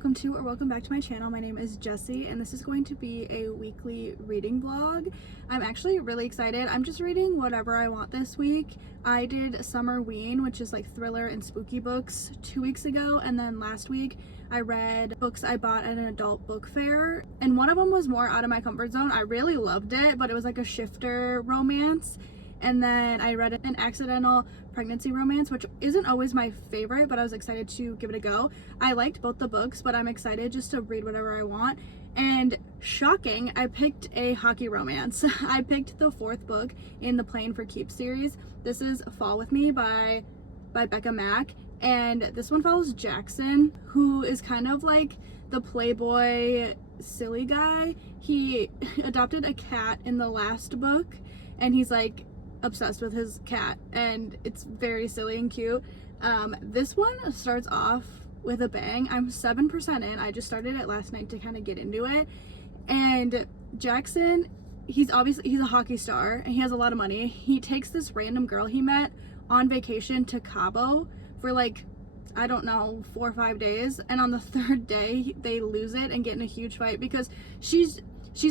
welcome to or welcome back to my channel. My name is Jessie and this is going to be a weekly reading vlog. I'm actually really excited. I'm just reading whatever I want this week. I did Summerween, which is like thriller and spooky books, 2 weeks ago, and then last week I read books I bought at an adult book fair, and one of them was more out of my comfort zone. I really loved it, but it was like a shifter romance. And then I read an accidental pregnancy romance, which isn't always my favorite, but I was excited to give it a go. I liked both the books, but I'm excited just to read whatever I want. And shocking, I picked a hockey romance. I picked the 4th book in the Playing for Keeps series. This is Fall With Me by Becca Mack. And this one follows Jackson, who is kind of like the playboy silly guy. He adopted a cat in the last book, and he's like obsessed with his cat, and it's very silly and cute. This one starts off with a bang. I'm 7% in. I just started it last night to kind of get into it. And Jackson, he's a hockey star and he has a lot of money. He takes this random girl he met on vacation to Cabo for like, I don't know, 4 or 5 days, and on the 3rd day they lose it and get in a huge fight because she's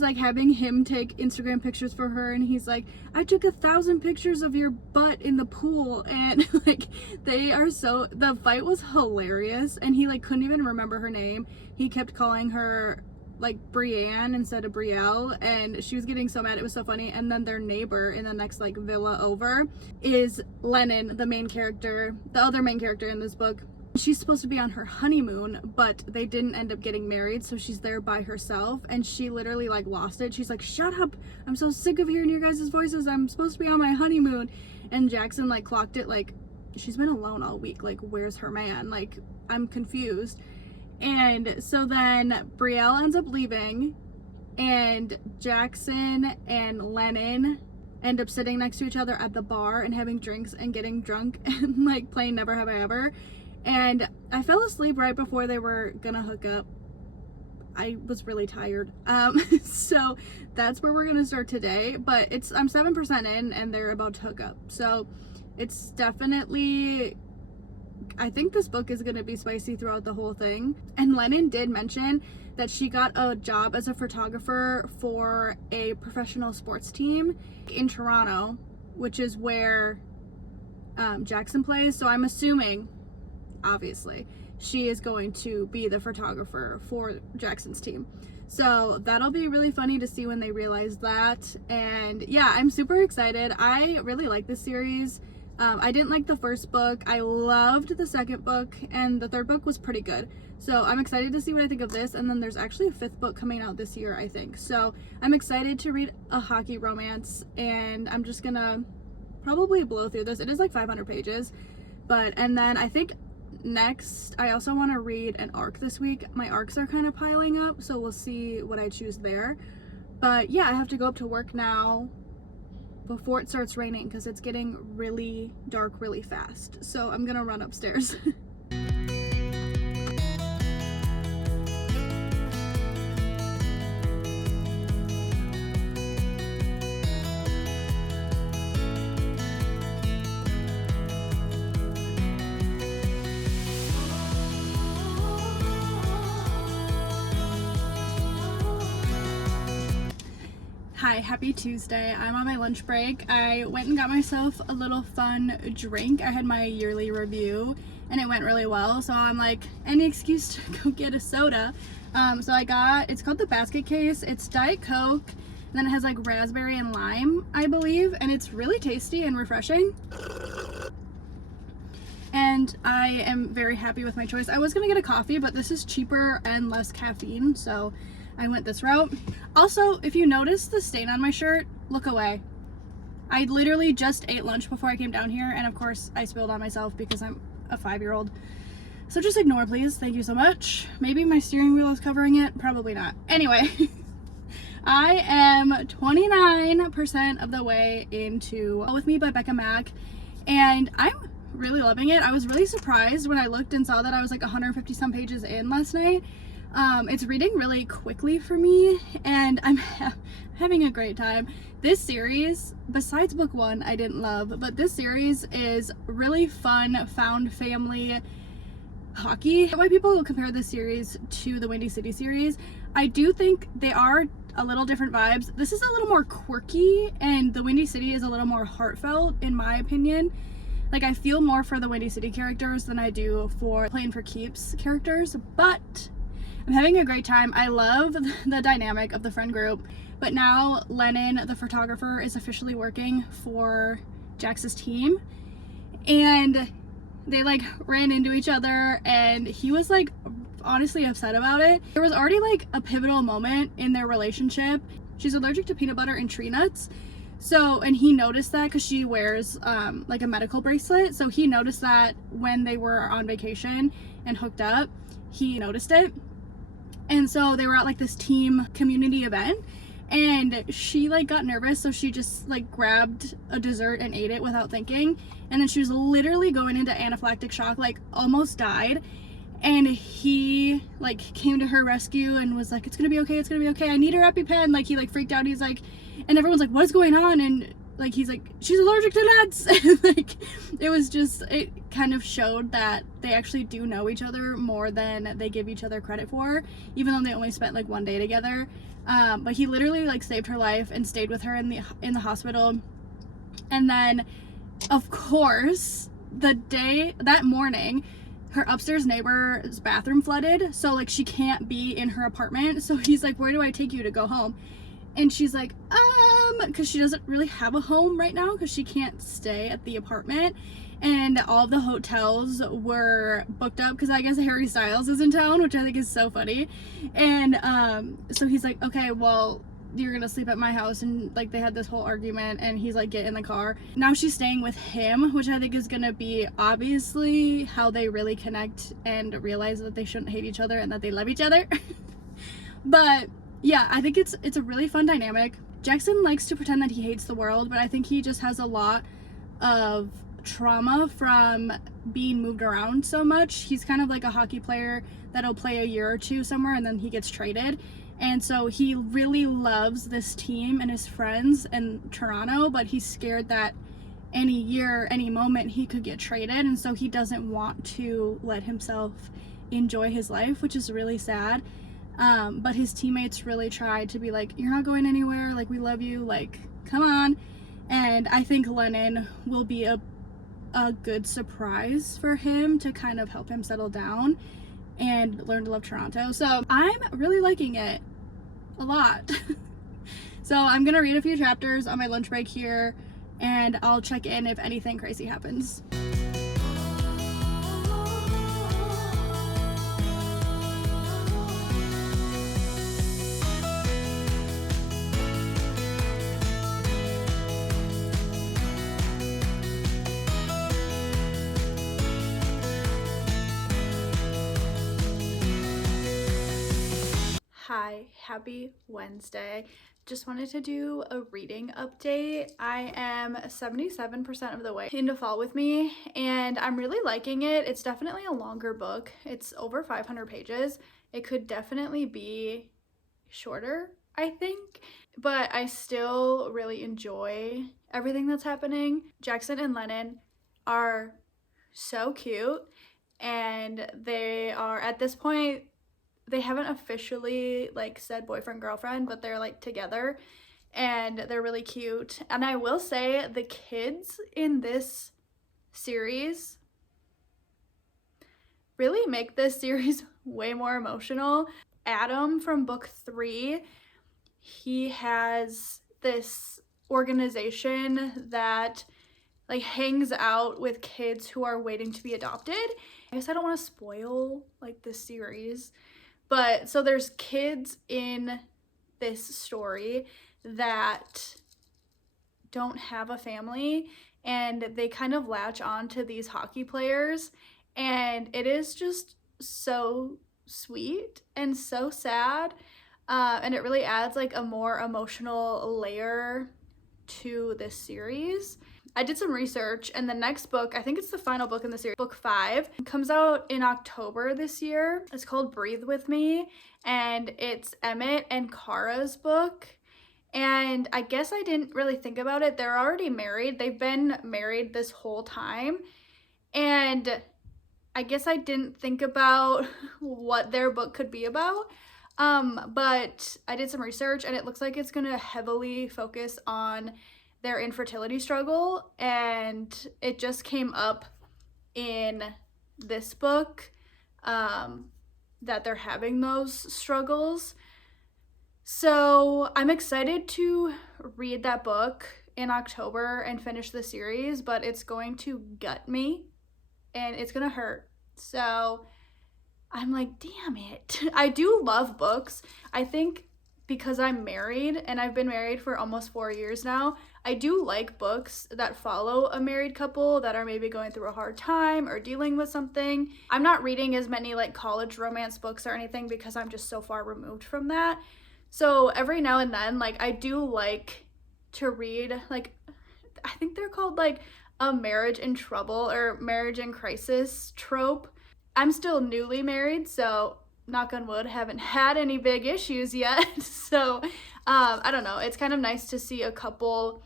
like having him take Instagram pictures for her, and he's like, I took 1,000 pictures of your butt in the pool, and like the fight was hilarious, and he like couldn't even remember her name. He kept calling her like Brienne instead of Brielle, and she was getting so mad. It was so funny. And then their neighbor in the next like villa over is Lennon, the main character, the other main character in this book. She's supposed to be on her honeymoon, but they didn't end up getting married, so she's there by herself, and she literally like lost it. She's like, shut up, I'm so sick of hearing your guys' voices, I'm supposed to be on my honeymoon. And Jackson like clocked it, like, she's been alone all week, like where's her man, like I'm confused. And so then Brielle ends up leaving, and Jackson and Lennon end up sitting next to each other at the bar and having drinks and getting drunk and like playing Never Have I Ever. And I fell asleep right before they were gonna hook up. I was really tired. So that's where we're gonna start today. But I'm 7% in and they're about to hook up. So it's definitely, I think this book is gonna be spicy throughout the whole thing. And Lennon did mention that she got a job as a photographer for a professional sports team in Toronto, which is where Jackson plays. So I'm assuming, obviously, she is going to be the photographer for Jackson's team. So that'll be really funny to see when they realize that. And yeah, I'm super excited. I really like this series. I didn't like the 1st book. I loved the 2nd book, and the 3rd book was pretty good. So I'm excited to see what I think of this. And then there's actually a 5th book coming out this year, I think. So I'm excited to read a hockey romance, and I'm just gonna probably blow through this. It is like 500 pages, and then I think next I also want to read an arc this week. My arcs are kind of piling up, so we'll see what I choose there. But yeah, I have to go up to work now before it starts raining because it's getting really dark really fast. So I'm gonna run upstairs. Hi, happy Tuesday. I'm on my lunch break. I went and got myself a little fun drink. I had my yearly review and it went really well, so I'm like, any excuse to go get a soda. So it's called the Basket Case. It's Diet Coke, and then it has like raspberry and lime, I believe, and it's really tasty and refreshing. And I am very happy with my choice. I was gonna get a coffee, but this is cheaper and less caffeine, so I went this route. Also, if you notice the stain on my shirt, look away. I literally just ate lunch before I came down here, and of course I spilled on myself because I'm a 5-year-old. So just ignore, please. Thank you so much. Maybe my steering wheel is covering it. Probably not. Anyway, I am 29% of the way into Fall With Me by Becca Mack, and I'm really loving it. I was really surprised when I looked and saw that I was like 150 some pages in last night. It's reading really quickly for me, and I'm having a great time. This series, besides book 1 I didn't love, but this series is really fun, found family hockey. Why people compare this series to the Windy City series, I do think they are a little different vibes. This is a little more quirky, and the Windy City is a little more heartfelt, in my opinion. Like, I feel more for the Windy City characters than I do for Playing for Keeps characters, but I'm having a great time. I love the dynamic of the friend group, but now Lennon, the photographer, is officially working for Jax's team, and they like ran into each other, and he was like honestly upset about it. There was already like a pivotal moment in their relationship. She's allergic to peanut butter and tree nuts, so, and he noticed that because she wears like a medical bracelet, so he noticed that when they were on vacation and hooked up, he noticed it. And so they were at like this team community event, and she like got nervous, so she just like grabbed a dessert and ate it without thinking, and then she was literally going into anaphylactic shock, like almost died. And he like came to her rescue and was like, it's gonna be okay, it's gonna be okay, I need her EpiPen. Like, he like freaked out. He's like, and everyone's like, what's going on? And like, he's like, she's allergic to nuts. And like, it was just, it kind of showed that they actually do know each other more than they give each other credit for, even though they only spent like one day together. But he literally like saved her life and stayed with her in the hospital. And then, of course, that morning, her upstairs neighbor's bathroom flooded, so like she can't be in her apartment. So he's like, where do I take you to go home? And she's like, because she doesn't really have a home right now because she can't stay at the apartment, and all of the hotels were booked up because I guess Harry Styles is in town, which I think is so funny. And so he's like, okay, well, you're gonna sleep at my house. And like, they had this whole argument, and he's like, get in the car. Now she's staying with him, which I think is gonna be obviously how they really connect and realize that they shouldn't hate each other and that they love each other. But yeah, I think it's a really fun dynamic. Jackson likes to pretend that he hates the world, but I think he just has a lot of trauma from being moved around so much. He's kind of like a hockey player that'll play a year or two somewhere and then he gets traded. And so he really loves this team and his friends in Toronto, but he's scared that any year, any moment, he could get traded. And so he doesn't want to let himself enjoy his life, which is really sad. But his teammates really try to be like, you're not going anywhere, like, we love you, like, come on. And I think Lennon will be a good surprise for him to kind of help him settle down and learn to love Toronto. So I'm really liking it a lot. So I'm gonna read a few chapters on my lunch break here, and I'll check in if anything crazy happens. Hi, happy Wednesday. Just wanted to do a reading update. I am 77% of the way into Fall With Me, and I'm really liking it. It's definitely a longer book. It's over 500 pages. It could definitely be shorter, I think, but I still really enjoy everything that's happening. Jackson and Lennon are so cute, and they are, at this point, they haven't officially like said boyfriend girlfriend, but they're like together and they're really cute. And I will say the kids in this series really make this series way more emotional. Adam from book 3, he has this organization that like hangs out with kids who are waiting to be adopted. I guess I don't want to spoil like this series, but so there's kids in this story that don't have a family, and they kind of latch on to these hockey players, and it is just so sweet and so sad, and it really adds like a more emotional layer to this series. I did some research, and the next book, I think it's the final book in the series, book 5, comes out in October this year. It's called Breathe With Me, and it's Emmett and Kara's book. And I guess I didn't really think about it. They're already married. They've been married this whole time. And I guess I didn't think about what their book could be about. But I did some research and it looks like it's gonna heavily focus on their infertility struggle, and it just came up in this book that they're having those struggles. So I'm excited to read that book in October and finish the series, but it's going to gut me and it's gonna hurt. So I'm like, damn it. I do love books. I think because I'm married and I've been married for almost 4 years now, I do like books that follow a married couple that are maybe going through a hard time or dealing with something. I'm not reading as many like college romance books or anything because I'm just so far removed from that. So every now and then, like, I do like to read, like, I think they're called like a marriage in trouble or marriage in crisis trope. I'm still newly married, so knock on wood, haven't had any big issues yet. So I don't know, it's kind of nice to see a couple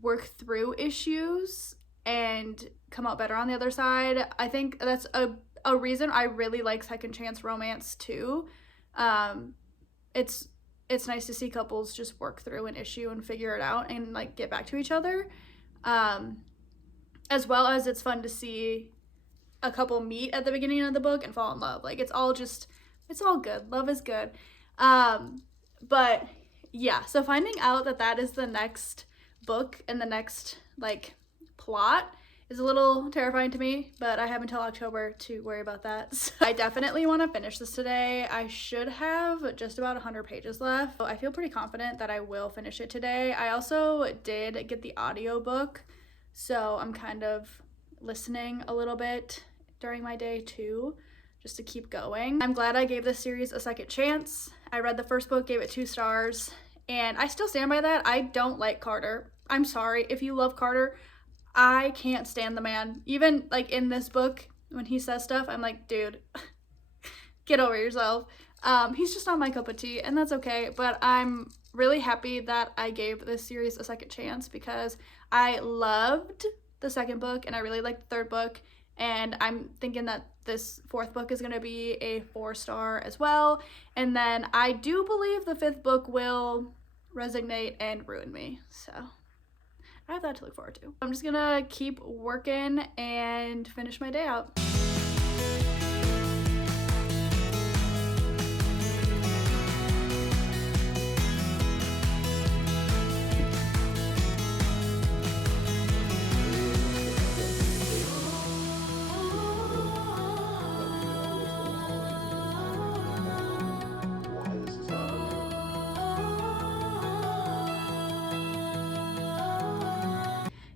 work through issues and come out better on the other side. I think that's a reason I really like second chance romance too. It's nice to see couples just work through an issue and figure it out and like get back to each other. As well as it's fun to see a couple meet at the beginning of the book and fall in love. Like it's all good. Love is good. But yeah, so finding out that that is the next book and the next like plot is a little terrifying to me, but I have until October to worry about that. So I definitely want to finish this today. I should have just about 100 pages left. So I feel pretty confident that I will finish it today. I also did get the audiobook, so I'm kind of listening a little bit during my day too, just to keep going. I'm glad I gave this series a second chance. I read the first book, gave it 2 stars, and I still stand by that. I don't like Carter. I'm sorry if you love Carter. I can't stand the man. Even like in this book, when he says stuff, I'm like, dude, get over yourself. He's just not my cup of tea, and that's okay. But I'm really happy that I gave this series a second chance because I loved the second book and I really liked the third book. And I'm thinking that this 4th book is going to be a 4-star as well. And then I do believe the 5th book will resonate and ruin me. So I have that to look forward to. I'm just gonna keep working and finish my day out.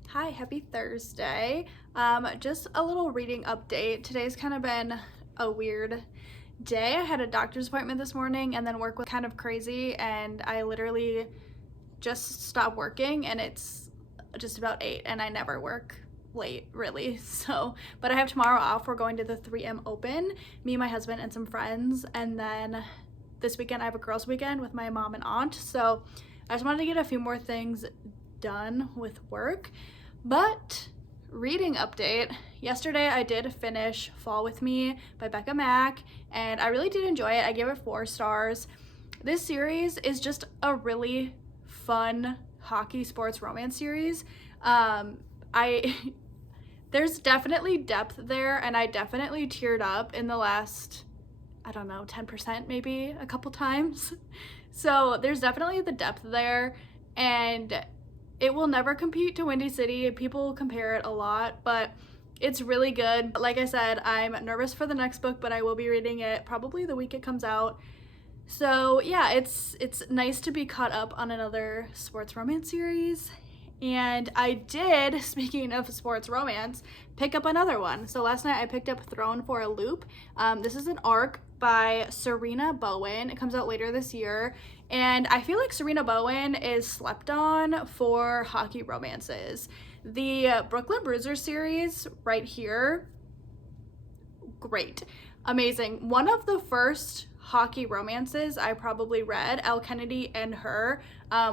Hi, happy Thursday. Just a little reading update. Today's kind of been a weird day. I had a doctor's appointment this morning and then work was kind of crazy, and I literally just stopped working and it's just about 8 and I never work late really. So, but I have tomorrow off. We're going to the 3M Open, me, my husband, and some friends, and then this weekend I have a girls' weekend with my mom and aunt. So I just wanted to get a few more things done with work. But reading update, yesterday I did finish Fall With Me by Becca Mack, and I really did enjoy it. I gave it 4 stars. This series is just a really fun hockey sports romance series. There's definitely depth there, and I definitely teared up in the last, I don't know, 10% maybe a couple times. So there's definitely the depth there, and it will never compete to Windy City. People compare it a lot, but it's really good. Like I said, I'm nervous for the next book, but I will be reading it probably the week it comes out. So yeah, it's nice to be caught up on another sports romance series. And I did, speaking of sports romance, pick up another one. So last night I picked up Thrown for a Loop. This is an arc by Serena Bowen. It comes out later this year. And I feel like Serena Bowen is slept on for hockey romances. The Brooklyn Bruiser series right here, great, amazing. One of the first hockey romances I probably read, Elle Kennedy and Her,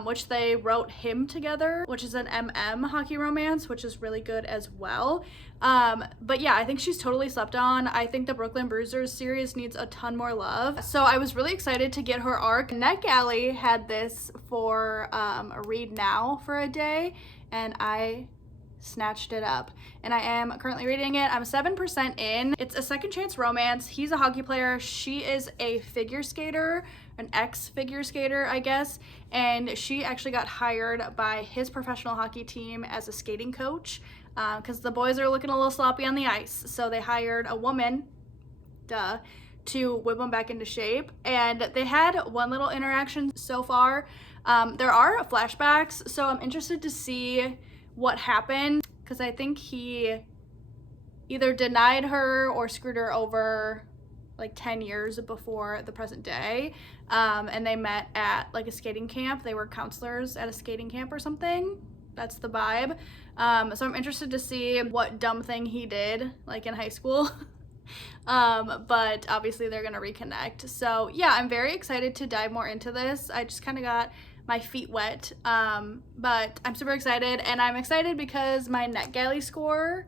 which they wrote Him together, which is an hockey romance, which is really good as well. But yeah, I think she's totally slept on. I think the Brooklyn Bruisers series needs a ton more love. So I was really excited to get her arc. NetGalley had this for a read now for a day, and I snatched it up, and I am currently reading it. I'm 7% in. It's a second chance romance. He's a hockey player. She is a figure skater, an ex-figure skater, I guess, and she actually got hired by his professional hockey team as a skating coach because the boys are looking a little sloppy on the ice, so they hired a woman, to whip them back into shape. And they had one little interaction so far. There are flashbacks, so I'm interested to see what happened, because I think he either denied her or screwed her over like 10 years before the present day, and they met at like a skating camp. They were counselors at a skating camp or something. That's the vibe. So I'm interested to see what dumb thing he did like in high school. But obviously they're gonna reconnect. So yeah, I'm very excited to dive more into this. I just kind of got my feet wet, but I'm super excited, and I'm excited because my NetGalley score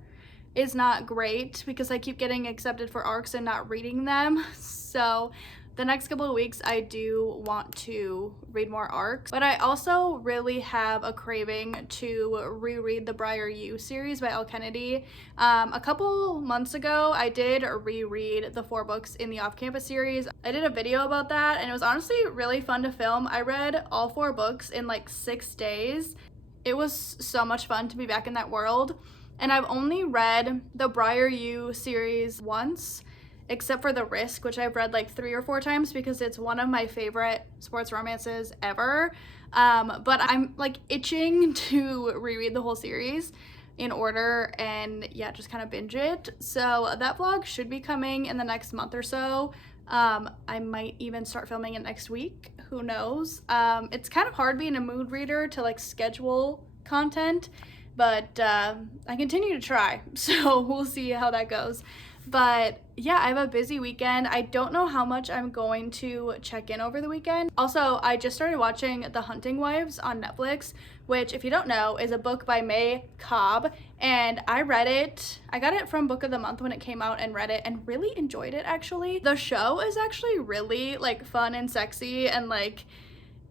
is not great because I keep getting accepted for arcs and not reading them. So the next couple of weeks I do want to read more arcs, but I also really have a craving to reread the Briar U series by Elle Kennedy. A couple months ago I did reread the 4 books in the Off-Campus series. I did a video about that, and it was honestly really fun to film. I read all 4 books in like 6 days. It was so much fun to be back in that world, and I've only read the Briar U series once, except for The Risk, which I've read like 3 or 4 times because it's one of my favorite sports romances ever. But I'm like itching to reread the whole series in order and yeah, just kind of binge it. So that vlog should be coming in the next month or so. I might even start filming it next week, who knows. It's kind of hard being a mood reader to like schedule content, but I continue to try, so we'll see how that goes. But yeah, I have a busy weekend. I don't know how much I'm going to check in over the weekend. Also, I just started watching The Hunting Wives on Netflix, which, if you don't know, is a book by May Cobb, and I read it. I got it from Book of the Month when it came out and read it and really enjoyed it, actually. The show is actually really like fun and sexy and like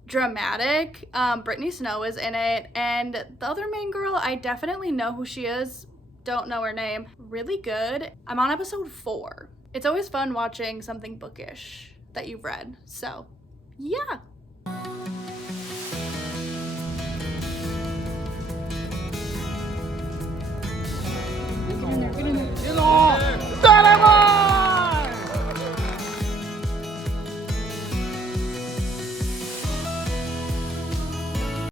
dramatic. Brittany Snow is in it, and the other main girl, I definitely know who she is, don't know her name. Really good. I'm on episode 4. It's always fun watching something bookish that you've read, so yeah.